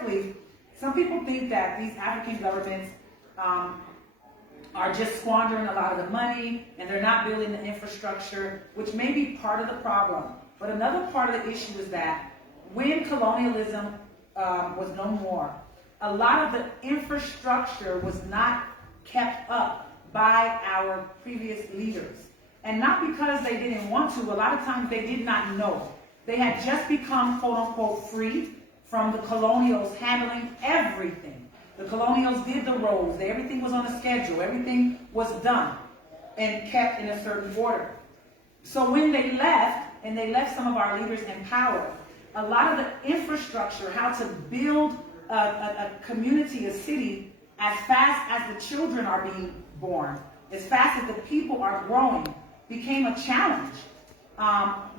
historically, some people think that these African governments are just squandering a lot of the money and they're not building the infrastructure, which may be part of the problem. But another part of the issue is that when colonialism was no more, a lot of the infrastructure was not kept up by our previous leaders. And not because they didn't want to, a lot of times they did not know. They had just become, quote unquote, free from the colonials handling everything. The colonials did the roads, everything was on a schedule, everything was done and kept in a certain order. So when they left, and they left some of our leaders in power, a lot of the infrastructure, how to build a community, a city, as fast as the children are being born, as fast as the people are growing, became a challenge.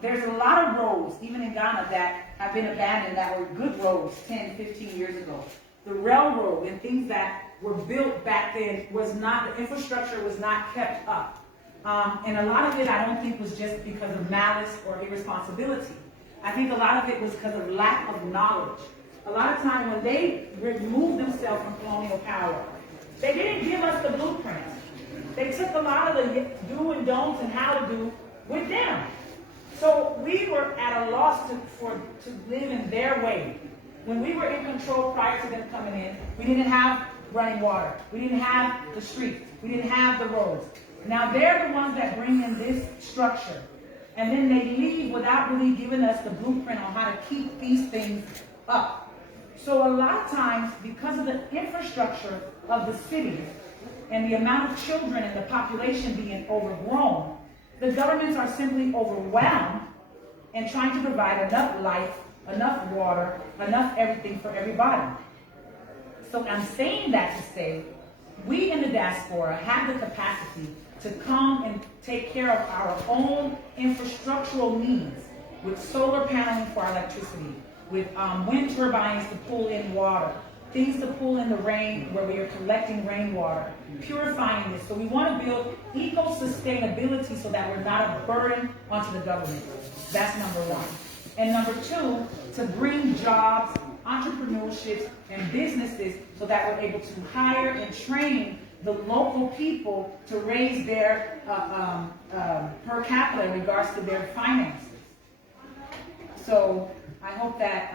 There's a lot of roads, even in Ghana, that have been abandoned that were good roads 10, 15 years ago. The railroad and things that were built back then was not, the infrastructure was not kept up. And a lot of it, I don't think, was just because of malice or irresponsibility. I think a lot of it was because of lack of knowledge. A lot of time when they removed themselves from colonial power, they didn't give us the blueprint. They took a lot of the do and don'ts and how to do with them. So we were at a loss to live in their way. When we were in control prior to them coming in, we didn't have running water. We didn't have the streets. We didn't have the roads. Now they're the ones that bring in this structure. And then they leave without really giving us the blueprint on how to keep these things up. So a lot of times, because of the infrastructure of the cities and the amount of children and the population being overgrown, the governments are simply overwhelmed and trying to provide enough life, enough water, enough everything for everybody. So I'm saying that to say, we in the diaspora have the capacity to come and take care of our own infrastructural needs with solar paneling for our electricity, with wind turbines to pull in water, things to pull in the rain where we are collecting rainwater, purifying this. So we want to build eco-sustainability so that we're not a burden onto the government. That's number one. And number two, to bring jobs, entrepreneurships, and businesses so that we're able to hire and train the local people to raise their per capita in regards to their finances. So I hope that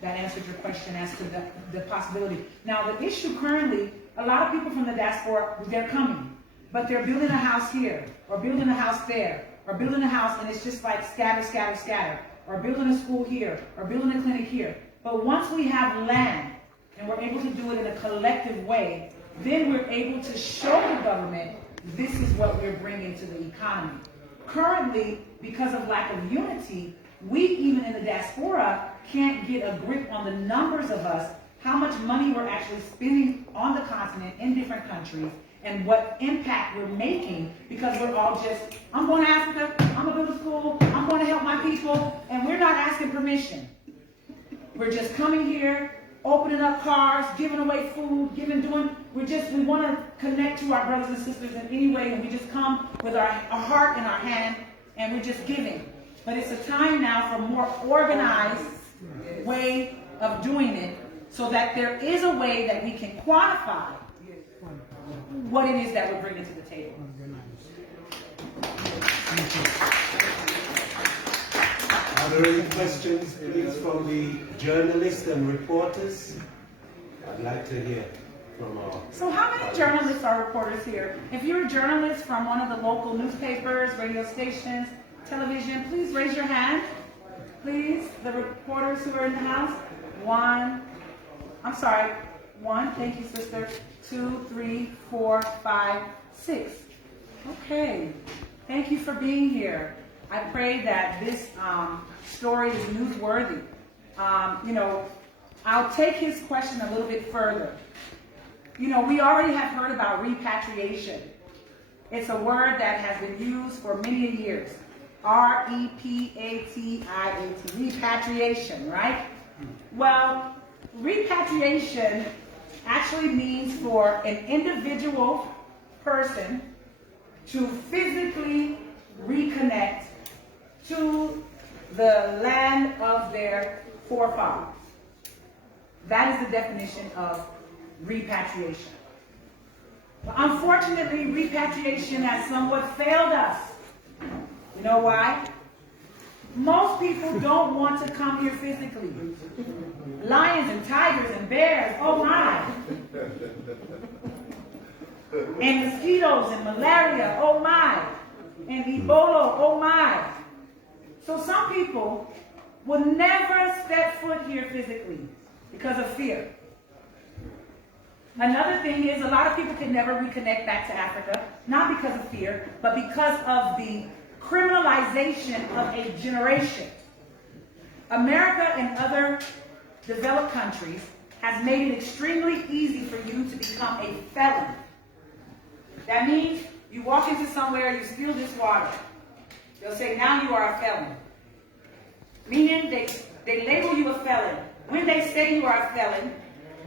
that answered your question as to the possibility. Now the issue currently, a lot of people from the diaspora, they're coming, but they're building a house here, or building a house there, or building a house and it's just like scatter, scatter, scatter, or building a school here, or building a clinic here. But once we have land and we're able to do it in a collective way, then we're able to show the government this is what we're bringing to the economy. Currently, because of lack of unity, we even in the diaspora can't get a grip on the numbers of us, how much money we're actually spending on the continent in different countries, and what impact we're making, because we're all just, I'm going to Africa, I'm going to build a school, I'm going to help my people, and we're not asking permission. We're just coming here, opening up cars, giving away food, we want to connect to our brothers and sisters in any way, and we just come with our heart in our hand, and we're just giving. But it's a time now for a more organized way of doing it, so that there is a way that we can quantify what it is that we're bringing to the table. Are there any questions, please, from the journalists and reporters? I'd like to hear from our... So how many journalists are reporters here? If you're a journalist from one of the local newspapers, radio stations, television, please raise your hand. Please, the reporters who are in the house. One, thank you, sister. 2, 3, 4, 5, 6. Okay, thank you for being here. I pray that this story is newsworthy. I'll take his question a little bit further. We already have heard about repatriation. It's a word that has been used for many years. R-E-P-A-T-I-A-T, repatriation, right? Well, repatriation actually means for an individual person to physically reconnect to the land of their forefathers. That is the definition of repatriation. But unfortunately, repatriation has somewhat failed us. You know why? Most people don't want to come here physically. Lions and tigers and bears, oh my. And mosquitoes and malaria, oh my. And Ebola, oh my. So some people will never step foot here physically because of fear. Another thing is a lot of people can never reconnect back to Africa, not because of fear, but because of the criminalization of a generation. America and other developed countries has made it extremely easy for you to become a felon. That means you walk into somewhere, you steal this water. They'll say, now you are a felon. Meaning they label you a felon. When they say you are a felon,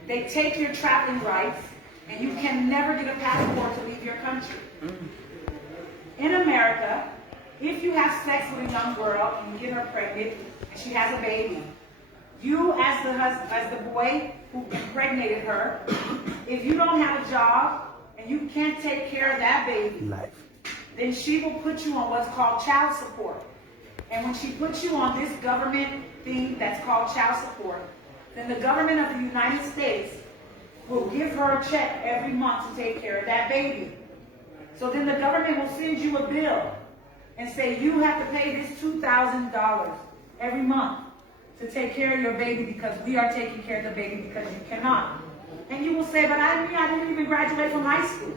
they take your traveling rights, and you can never get a passport to leave your country. In America, if you have sex with a young girl and you get her pregnant and she has a baby, you as the boy who impregnated her, if you don't have a job and you can't take care of that baby, then she will put you on what's called child support. And when she puts you on this government thing that's called child support, then the government of the United States will give her a check every month to take care of that baby. So then the government will send you a bill and say you have to pay this $2,000 every month to take care of your baby because we are taking care of the baby because you cannot. And you will say, but I didn't even graduate from high school.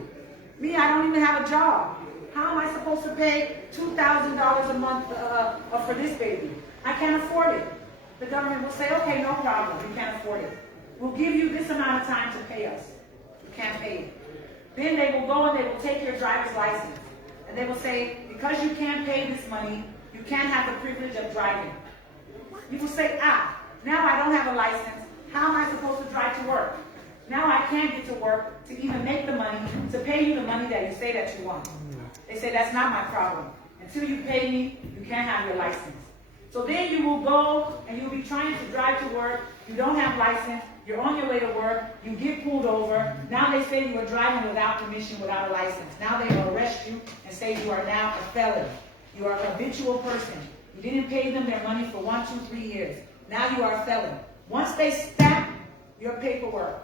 I don't even have a job. How am I supposed to pay $2,000 a month for this baby? I can't afford it. The government will say, okay, no problem, you can't afford it. We'll give you this amount of time to pay us. You can't pay it. Then they will go and they will take your driver's license. And they will say, because you can't pay this money, you can't have the privilege of driving. You will say, now I don't have a license. How am I supposed to drive to work? Now I can't get to work to even make the money, to pay you the money that you say that you want. They say, that's not my problem. Until you pay me, you can't have your license. So then you will go and you'll be trying to drive to work. You don't have license. You're on your way to work. You get pulled over. Now they say you are driving without permission, without a license. Now they will arrest you and say you are now a felon. You are a habitual person. You didn't pay them their money for 1, 2, 3 years. Now you are a felon. Once they stamp your paperwork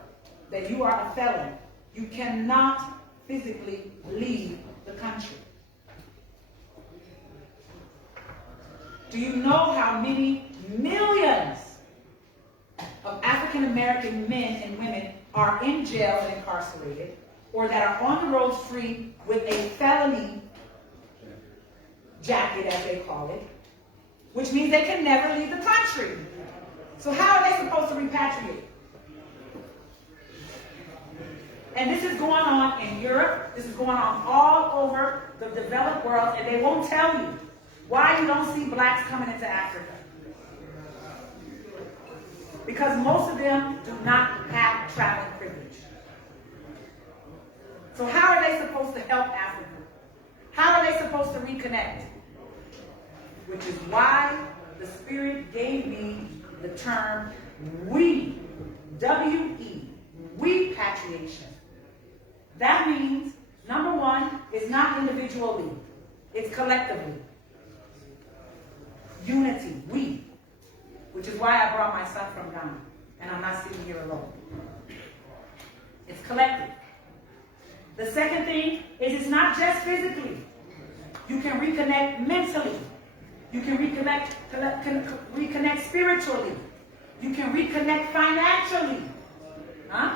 that you are a felon, you cannot physically leave the country. Do you know how many millions of African American men and women are in jail and incarcerated, or that are on the roads free with a felony jacket, as they call it, which means they can never leave the country? So how are they supposed to repatriate? And this is going on in Europe. This is going on all over the developed world, and they won't tell you why you don't see blacks coming into Africa. Because most of them do not have traveling privilege. So how are they supposed to help Africa? How are they supposed to reconnect? Which is why the Spirit gave me the term we, W-E, repatriation. That means, number one, it's not individually, it's collectively. Unity, we, which is why I brought my son from Ghana, and I'm not sitting here alone. It's collective. The second thing is it's not just physically. You can reconnect mentally. You can reconnect spiritually. You can reconnect financially. Huh?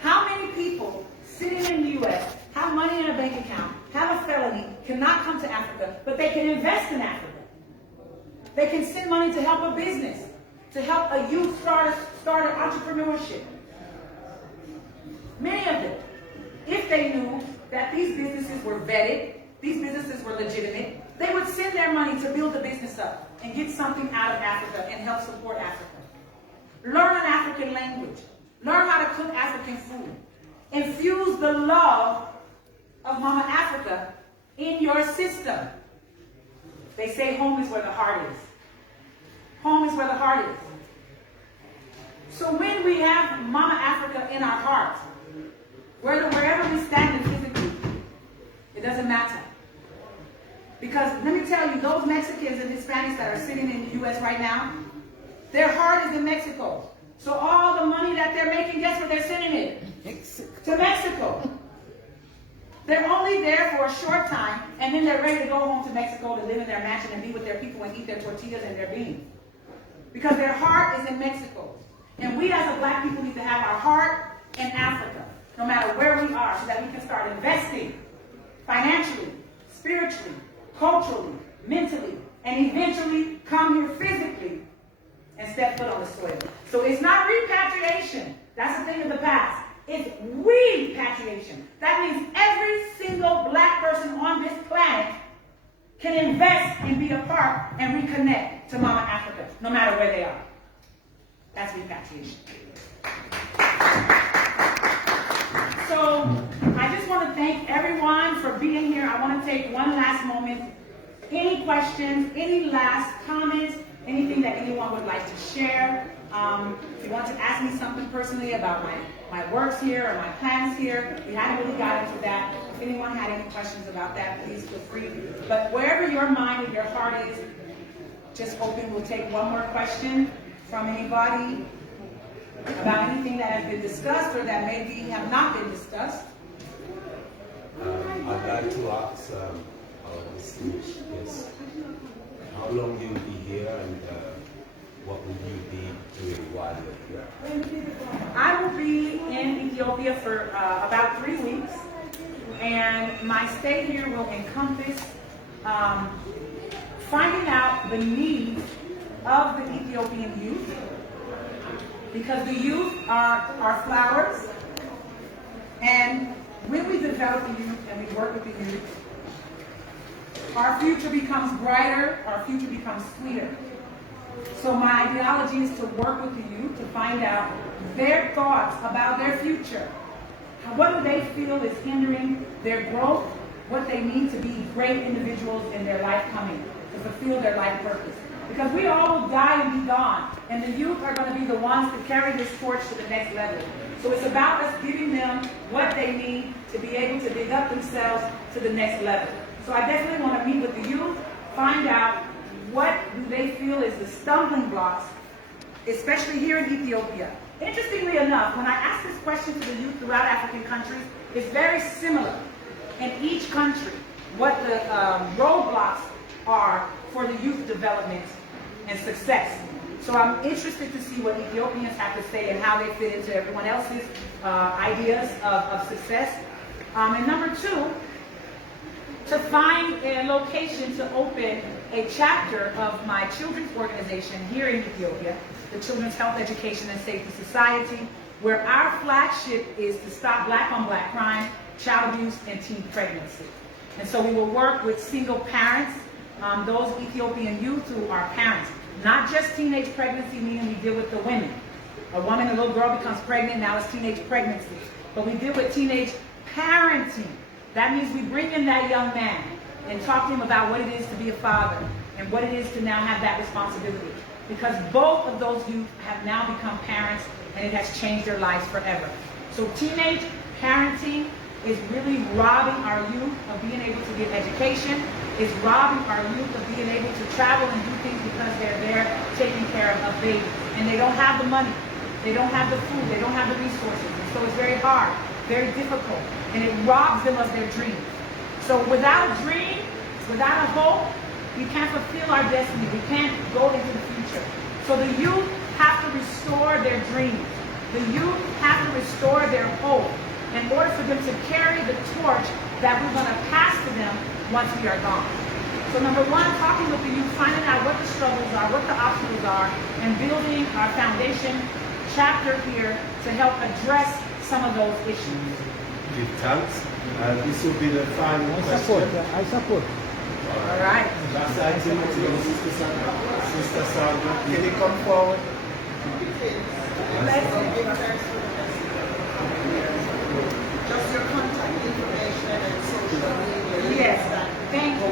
How many people sitting in the U.S. have money in a bank account, have a felony, cannot come to Africa, but they can invest in Africa? They can send money to help a business, to help a youth start an entrepreneurship. Many of them, if they knew that these businesses were vetted, these businesses were legitimate, they would send their money to build the business up and get something out of Africa and help support Africa. Learn an African language. Learn how to cook African food. Infuse the love of Mama Africa in your system. They say home is where the heart is. Home is where the heart is. So when we have Mama Africa in our heart, wherever we stand physically, it doesn't matter. Because let me tell you, those Mexicans and Hispanics that are sitting in the U.S. right now, their heart is in Mexico. So all the money that they're making, guess what they're sending it? To Mexico. They're only there for a short time, and then they're ready to go home to Mexico to live in their mansion and be with their people and eat their tortillas and their beans. Because their heart is in Mexico. And we as a black people need to have our heart in Africa, no matter where we are, so that we can start investing financially, spiritually, culturally, mentally, and eventually come here physically and step foot on the soil. So it's not repatriation. That's a thing of the past. It's repatriation. That means every single black person on this planet can invest and be a part and reconnect to Mama Africa, no matter where they are. That's repatriation. So I just want to thank everyone for being here. I want to take one last moment. Any questions, any last comments, anything that anyone would like to share? If you want to ask me something personally about my works here or my plans here, we haven't really got into that. If anyone had any questions about that, please feel free. But wherever your mind and your heart is, just open. We'll take one more question from anybody about anything that has been discussed or that maybe have not been discussed. I'd like to ask our listeners is how long you'll be here and what will you be doing while you're here? I will be in Ethiopia for about 3 weeks, and my stay here will encompass finding out the needs of the Ethiopian youth, because the youth are our flowers, and when we develop the youth and we work with the youth, our future becomes brighter, our future becomes sweeter. So my ideology is to work with the youth to find out their thoughts about their future. What do they feel is hindering their growth? What they need to be great individuals in their life coming, to fulfill their life purpose. Because we all will die and be gone, and the youth are going to be the ones to carry this torch to the next level. So it's about us giving them what they need to be able to dig up themselves to the next level. So I definitely want to meet with the youth, find out what do they feel is the stumbling blocks, especially here in Ethiopia. Interestingly enough, when I ask this question to the youth throughout African countries, it's very similar in each country, what the roadblocks are for the youth development and success. So I'm interested to see what Ethiopians have to say and how they fit into everyone else's ideas of success. And number 2, to find a location to open a chapter of my children's organization here in Ethiopia, the Children's Health Education and Safety Society, where our flagship is to stop black-on-black crime, child abuse, and teen pregnancy. And so we will work with single parents, those Ethiopian youth who are parents. Not just teenage pregnancy, meaning we deal with the women. A woman, a little girl becomes pregnant, now it's teenage pregnancy. But we deal with teenage parenting. That means we bring in that young man and talk to him about what it is to be a father and what it is to now have that responsibility. Because both of those youth have now become parents and it has changed their lives forever. So teenage parenting is really robbing our youth of being able to get education, is robbing our youth of being able to travel and do things because they're there taking care of babies. And they don't have the money, they don't have the food, they don't have the resources. And so it's very hard, very difficult, and it robs them of their dreams. So without a dream, without a hope, we can't fulfill our destiny. We can't go into the future. So the youth have to restore their dreams. The youth have to restore their hope in order for them to carry the torch that we're going to pass to them once we are gone. So number 1, talking with the youth, finding out what the struggles are, what the obstacles are, and building our foundation chapter here to help address some of those issues. Give thanks. This will be the final question. I support. All right. Last item to Sister Sandra. Sister Sandra, can you come forward? Just your contact information and social media. Yes, thank you.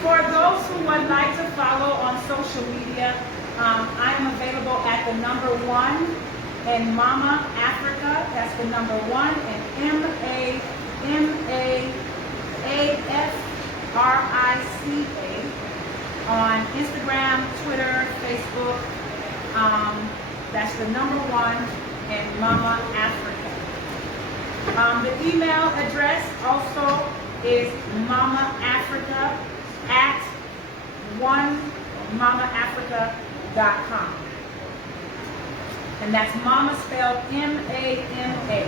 For those who would like to follow on social media, I'm available at the number 1 and Mama Africa, that's the number 1, and MAMAAFRICA on Instagram, Twitter, Facebook. That's the number 1, and Mama Africa. The email address also is mamaafrica@onemamaafrica.com. And that's Mama spelled M-A-M-A.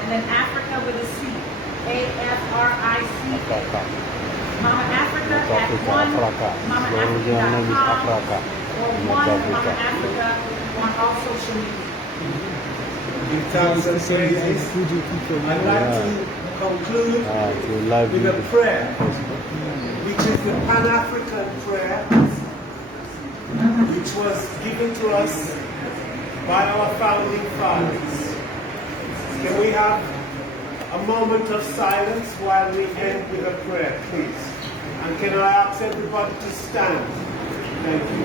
And then Africa with a C. A-F-R-I-C-A. Mama Africa at onemamaafrica.com or One Mama Africa on all social media. Give thanks and praises. I'd like to conclude with a prayer, which is the Pan-African prayer, which was given to us by our founding fathers. Can we have a moment of silence while we end with a prayer, please? And can I ask everybody to stand? Thank you.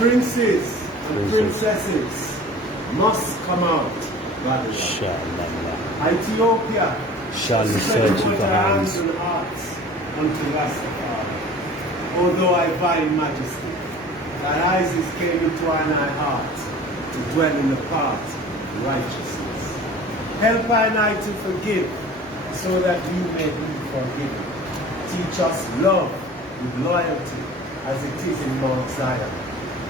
Princes and princesses must come out. Ethiopia shall spread search with the their hands hands and hearts unto Rastafari. Although I find majesty, thy eyes came into thine heart to dwell in the path of righteousness. Help thine eye to forgive, so that you may be forgiven. Teach us love with loyalty, as it is in Mount Zion.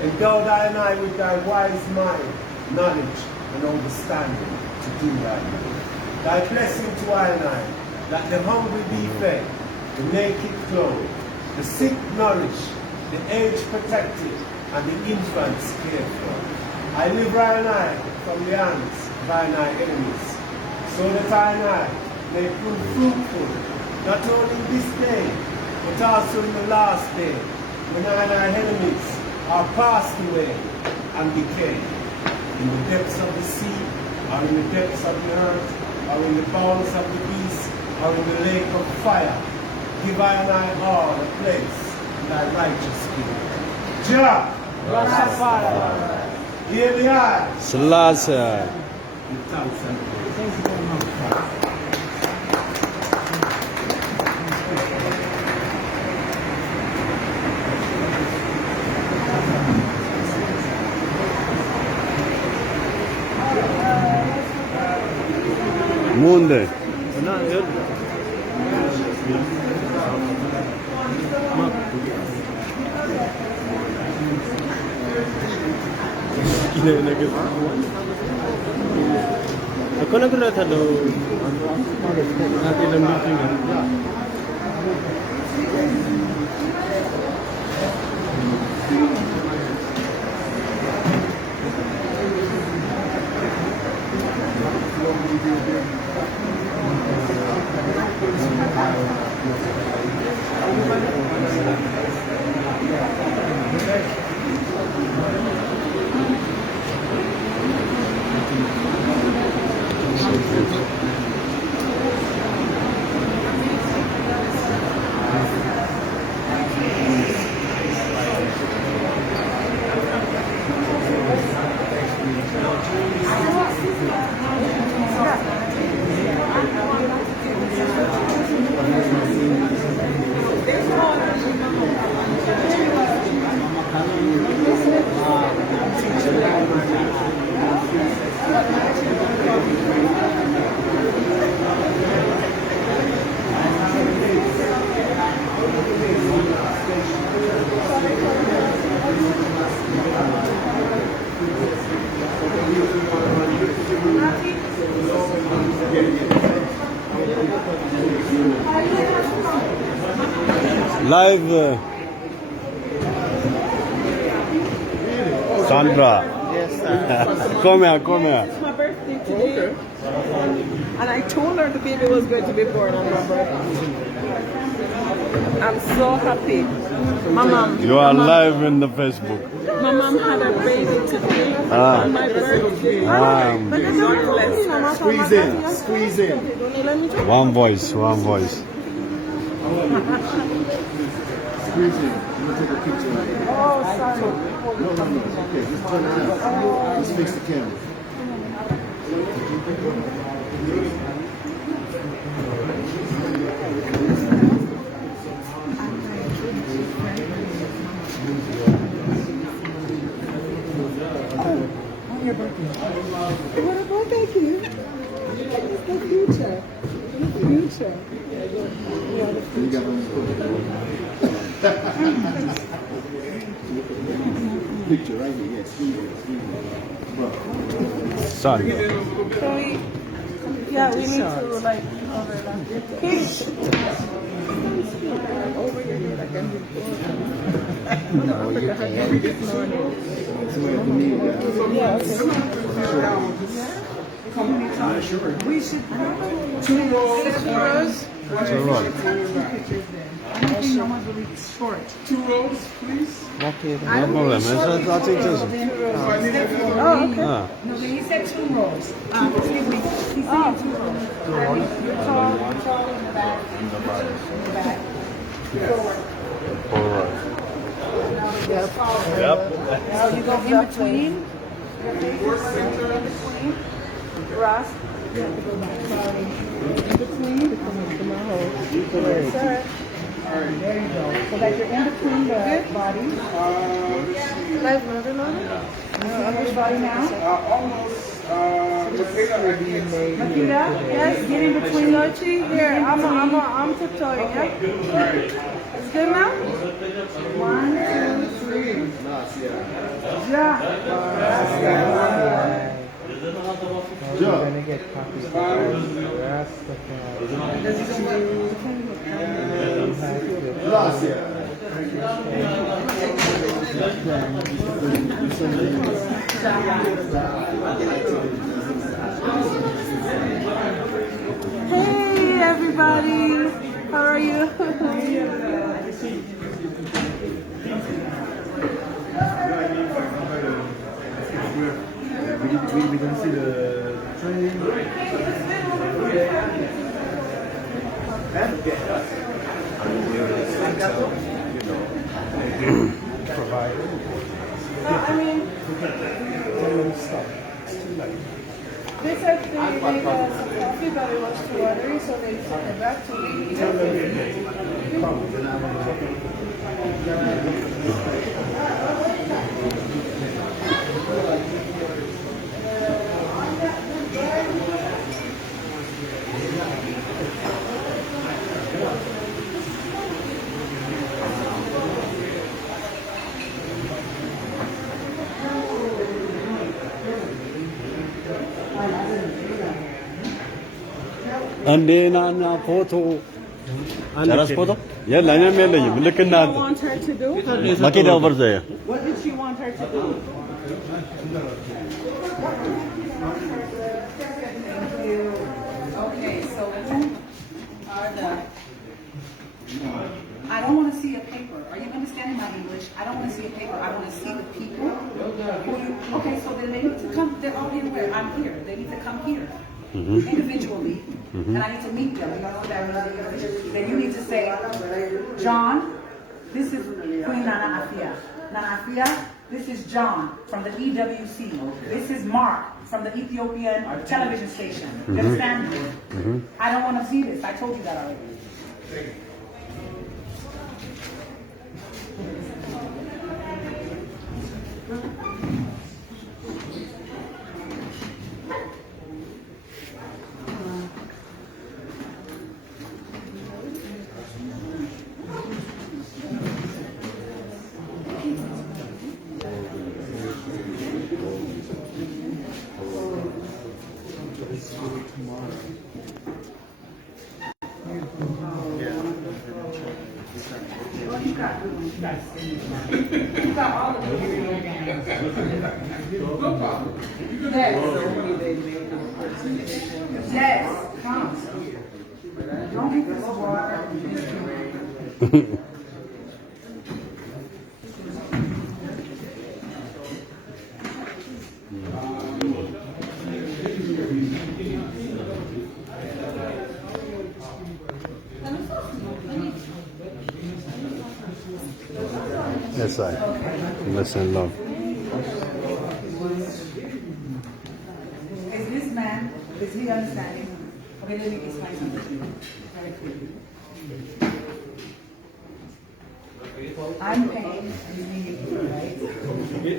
Endow thine eye with thy wise mind, knowledge, and understanding to do thy will. Thy blessing to thine eye, that the hungry be fed, the naked clothed, the sick nourished, the aged protected, and the infants cared for. I live thine eye from the hands of thine eye enemies, so that thine eye may prove fruitful, not only in this day, but also in the last day, when thine eye enemies are passed away and decay. In the depths of the sea, or in the depths of the earth, or in the bowels of the beast, or in the lake of fire, give thine eye all a place in thy righteous kingdom. Jah, Rastafari, hear the eye. Selassie. Give thanks and praise. Thank you very much. Munde. Ako nagulat hello. Natin ang meeting. Live. Sandra. Yes, sir. Come here, come here. It's my birthday today. And I told her the baby was going to be born on my birthday. I'm so happy. My mom. You are live in the Facebook. My mom had a baby today on my birthday. Squeeze in. Squeeze in. One voice, one voice. Squeeze in. I'm gonna take a picture right here. Oh, sorry. No, it's okay. Just turn around. Just fix the camera. What a birthday kid. It's the future. The future. Yeah, the You got one picture right here. Yes, squeeze in. Bro. Son. Can we, yeah, we need to like overlap. Kids. Over your head, I can record. No, you can't. Yeah, okay. We should probably two rows. Two rows. I don't think no one's really short. 2 rows, please. No problem. I'll take this one. Oh, okay. Ah. No, he said 2 rows. Excuse me. He said 2 rows. You're tall in the back. In the back. All right. Now you go in between. Your face is in between. Ross, you have to go back. Sorry. In between. Yes, sir. Alright, there you go. So that you're in between the bodies. Live mother, mother? You see which body now? Almost. Makita, yes, get in between. Yochi, here, I'm tiptoeing, yeah? It's good now? 1, 2, 3. Ja. Hey, everybody. How are you? We didn't see the train. I mean, they said they made us coffee, but it was too watery, so they sent it back to me. እንዴናና ፎቶ ጨረስ ፎቶ የለኝም የለኝም ልክ What did እናንተ you want her to do? መኪና ወርዘየ What did she want her to do? Okay, so who are the... I don't want to see a paper. Are you understanding my English? I don't want to see a paper. I want to see the people. Who you, okay, so then they need to come. They're all here where I'm here. They need to come here individually, and I need to meet them. You know what that means? Then you need to say, John, this is Queen Nana Afia. Nana Afia, this is John from the EWC. This is Mark from the Ethiopian television station. You understand me? I don't want to see this. I told you that already. You got all of them. Yes. Yes. Come. Don't get this water. that side. Listen, love. Is this man, is he understanding? Okay, let me explain something to you. I'm paying the mediator, right?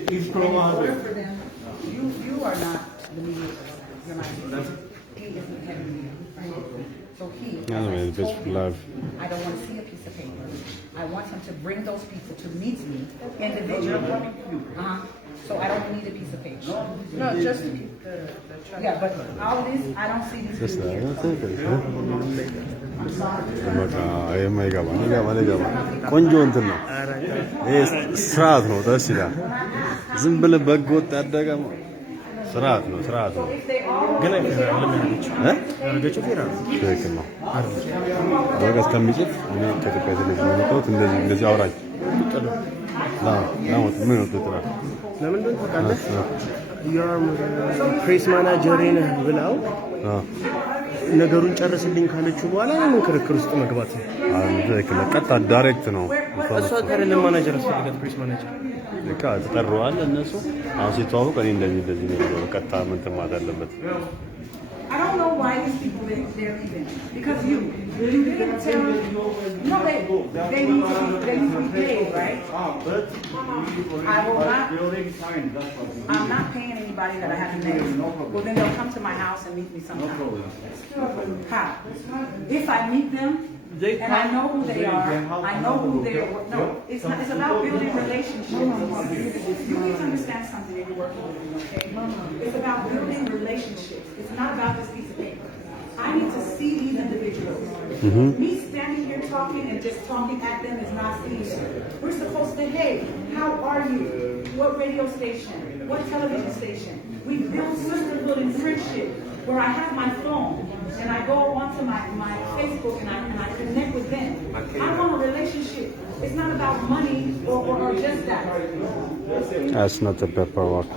He's And in order for them, you are not the mediator. You're my mediator. He is the head mediator, right? So he, Yeah, man, it's told me, love. I don't want to see a piece of paper. I want him to bring those people to meet me individually. So I don't need a piece of paper. No, just the trust. Yeah, but all this, I don't see these Just people that. here. That's it. በቃ የማይገባ ይገባ ቆንጆ እንትን ነው። ይሄ ስርዓት ነው። ደስ ይላል። ዝም ብለህ በግ ወጥ ያደገ ስርዓት ነው። ግን ያደረገችው ፌራ ነው። ትክክል ነው። ወገስ ከሚጽፍ እኔ ከኢትዮጵያ ቴሌቪዥን የመጣሁት እንደዚህ አውራኝ ምን ነው ትጥራ ለምን እንደሆነ ታውቃለህ? ፕሬስ ማናጀሬ ነህ ብላው ነገሩን ጨርስልኝ ካለችው በኋላ ምን ክርክር ውስጥ መግባት ነው? ትክክል ነው። ቀጥታ ዳይሬክት ነው። እሷ ታዲያ ማናጀር አስፈልጋት ፕሬስ ማናጀር በቃ ተጠራዋል። እነሱ አሁን ሲተዋወቅ እኔ እንደዚህ ነው ቀጥታ ምን ማለት አለበት? I don't know why these people they're leaving. Because you didn't tell no they need to be paid, right? I will not. I'm not paying anybody that I haven't met. Well, then they'll come to my house and meet me sometime. How? If I meet them and I know who they are, I know who they are. No, it's not. It's about building relationships. You need to understand something if you're working with me, okay? It's about building relationships. It's not about this piece of paper. I need to see these individuals. Me standing here talking and just talking at them is not seeing them. We're supposed to, hey, how are you? What radio station? What television station? We build sisterhood and friendship where I have my phone and I go onto my Facebook and I connect with them. I want a relationship. It's not about money or just that. That's not the paperwork.